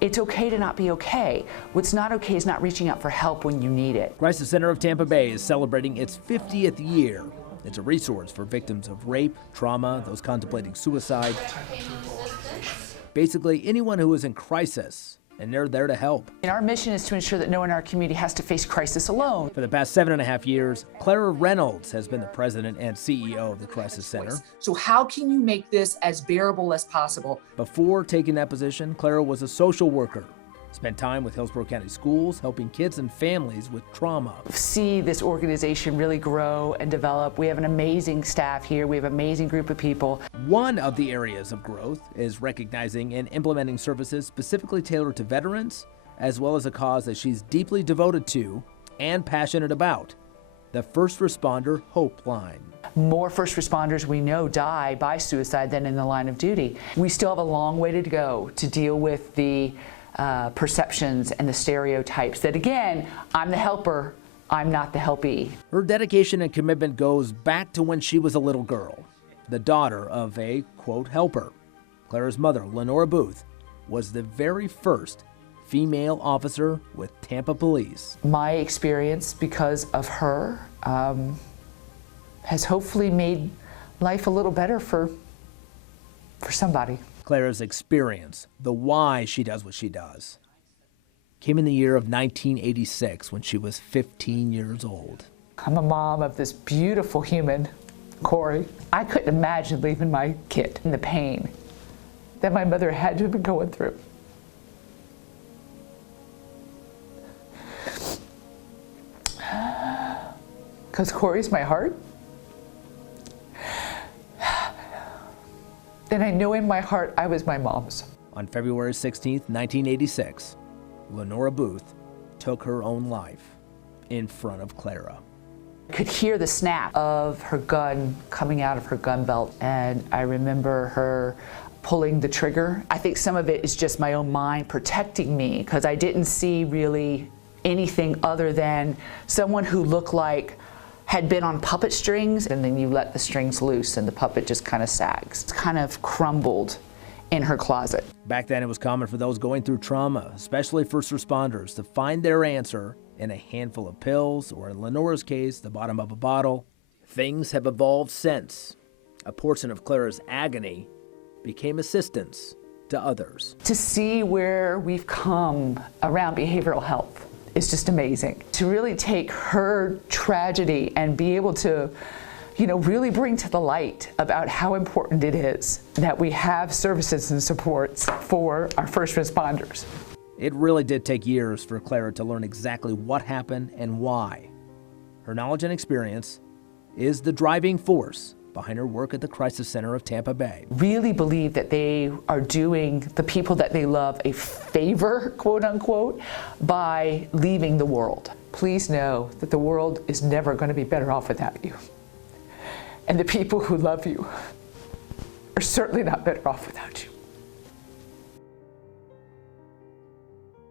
It's okay to not be okay. What's not okay is not reaching out for help when you need it. Crisis Center of Tampa Bay is celebrating its 50th year. It's a resource for victims of rape, trauma, those contemplating suicide. Basically, anyone who is in crisis, and they're there to help. And our mission is to ensure that no one in our community has to face crisis alone. For the past 7.5 years, Clara Reynolds has been the president and CEO of the Crisis Center. So how can you make this as bearable as possible? Before taking that position, Clara was a social worker. Spent time with Hillsborough County schools, helping kids and families with trauma. See this organization really grow and develop. We have an amazing staff here. We have an amazing group of people. One of the areas of growth is recognizing and implementing services specifically tailored to veterans, as well as a cause that she's deeply devoted to and passionate about, the First Responder Hotline. More first responders we know die by suicide than in the line of duty. We still have a long way to go to deal with the perceptions and the stereotypes that, again, I'm the helper, I'm not the helpee. Her dedication and commitment goes back to when she was a little girl, the daughter of a, quote, helper. Clara's mother, Lenora Booth, was the very first female officer with Tampa Police. My experience, because of her, has hopefully made life a little better for somebody. Clara's experience, the why she does what she does, came in the year of 1986 when she was 15 years old. I'm a mom of this beautiful human, Corey. I couldn't imagine leaving my kid in the pain that my mother had to have been going through. Because Corey's my heart. And I know in my heart I was my mom's. On February 16, 1986, Lenora Booth took her own life in front of Clara. I could hear the snap of her gun coming out of her gun belt, and I remember her pulling the trigger. I think some of it is just my own mind protecting me, because I didn't see really anything other than someone who looked like had been on puppet strings, and then you let the strings loose and the puppet just kind of sags. It's kind of crumbled in her closet. Back then, it was common for those going through trauma, especially first responders, to find their answer in a handful of pills, or in Lenora's case, the bottom of a bottle. Things have evolved since. A portion of Clara's agony became assistance to others. To see where we've come around behavioral health is just amazing. To really take her tragedy and be able to, really bring to the light about how important it is that we have services and supports for our first responders. It really did take years for Clara to learn exactly what happened and why. Her knowledge and experience is the driving force behind her work at the Crisis Center of Tampa Bay. Really believe that they are doing the people that they love a favor, quote unquote, by leaving the world. Please know that the world is never going to be better off without you. And the people who love you are certainly not better off without you.